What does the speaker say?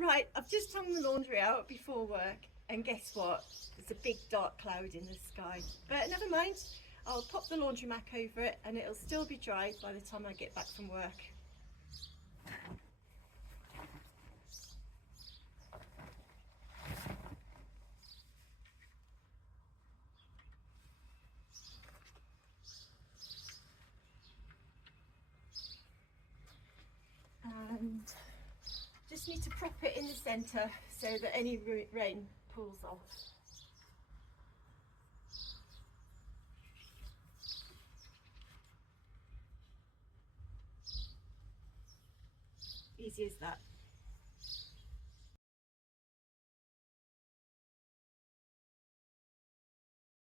Right, I've just hung the laundry out before work, and guess what? There's a big dark cloud in the sky. But never mind, I'll pop the laundry mat over it and it'll still be dry by the time I get back from work. And just need to prop it in the centre so that any rain pulls off. Easy as that.